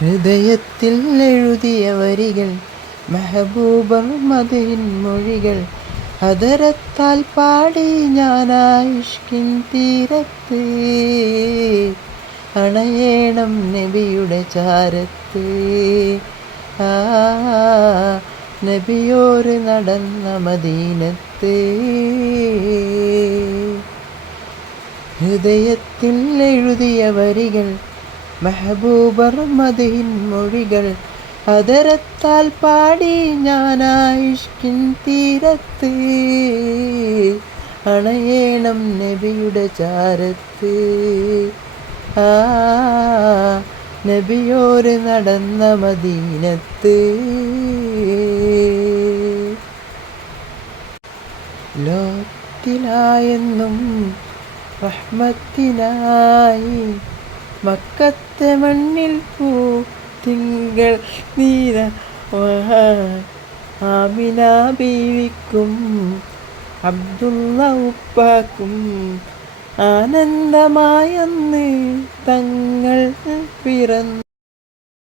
ഹൃദയത്തിൽ എഴുതിയ വരികൾ മെഹബൂബർ മദീൻ മൊഴികൾ ഹദരത്താൽ പാടി ഞാനായിഷ്കിൻ തീരത്ത് അണയേണം നബിയുടെ ചാരത്ത് ആ നബിയോര് നടന്ന മദീനത്ത് ഹൃദയത്തിൽ എഴുതിയ വരികൾ മെഹബൂബർ മദീൻ മൊഴികൾ ഹദരത്താൽ പാടി ഞാനായിഷ്കിൻ തീരത്ത് അണയേണം നബിയുടെ ചാരത്ത് ആ നബിയോര് നടന്ന മദീനത്ത് ലോകത്തിലായെന്നും റഹ്മത്തിനായി മക്കത്തെ മണ്ണിൽ തിങ്കൾ നീര ആമിന ബീവിക്കും അബ്ദുള്ള ഉപ്പാക്കും ആനന്ദമായന്ന് തങ്ങൾ പിറന്നു.